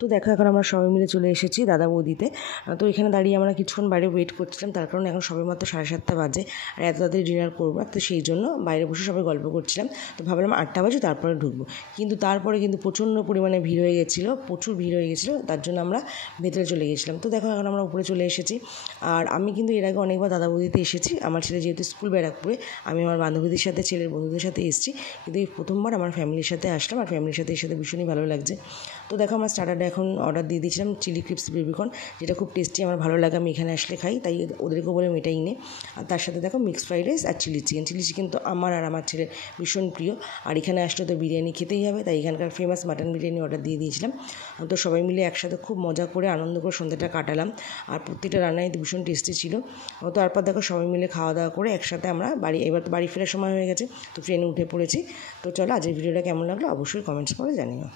তো দেখো এখন আমরা সবাই মিলে চলে এসেছি দাদা বৌদিতে। তো এখানে দাঁড়িয়ে আমরা কিছুক্ষণ বাইরে ওয়েট করছিলাম, তার কারণ এখন সবেমাত্র 7:30 বাজে আর এত তাড়াতাড়ি ডিনার করবো, তো সেই জন্য বাইরে বসে সবাই গল্প করছিলাম। তো ভাবলাম 8টা বাজে তারপরে ঢুকবো, কিন্তু তারপরে কিন্তু প্রচণ্ড পরিমাণে ভিড় হয়ে গেছিলো, প্রচুর ভিড় হয়ে গেছিলো, তার জন্য আমরা ভেতরে চলে গেছিলাম। তো দেখো এখন আমরা উপরে চলে এসেছি। আর আমি কিন্তু এর আগে অনেকবার দাদা বৌদিতে এসেছি, আমার ছেলে যেহেতু স্কুল ব্যারাকপুরে, আমি আমার বান্ধবীদের সাথে ছেলের বন্ধুদের সাথে এসেছি, কিন্তু এই প্রথমবার আমার ফ্যামিলির সাথে আসলাম, আর ফ্যামিলির সাথে এসে ভীষণই ভালো লাগছে। তো দেখো আমার স্টার্টারটা এখন অর্ডার দিয়ে দিয়েছিলাম চিলি ক্রিপস বেবিকর্ন, যেটা খুব টেস্টি, আমার ভালো লাগে, আমি এখানে আসলে খাই, তাই ওদেরকেও বলে এটাই নে। আর তার সাথে দেখো মিক্সড ফ্রাইড রাইস আর চিলি চিকেন তো আমার আর আমার ছেলের ভীষণ প্রিয়। আর এখানে আসলে তো বিরিয়ানি খেতেই হবে, তাই এখানকার ফেমাস মাটন বিরিয়ানি অর্ডার দিয়ে দিয়েছিলাম। তো সবাই মিলে একসাথে খুব মজা করে আনন্দ করে সন্ধ্যাটা কাটালাম, আর প্রত্যেকটা রান্নাই ভীষণ টেস্টি ছিল। তারপর দেখো সবাই মিলে খাওয়া দাওয়া করে একসাথে আমরা এবার তো বাড়ি ফেরার সময় হয়ে গেছে, তো ট্রেনে উঠে পড়েছি। তো চলো আজকের ভিডিওটা কেমন লাগলো অবশ্যই কমেন্টস করে জানিও।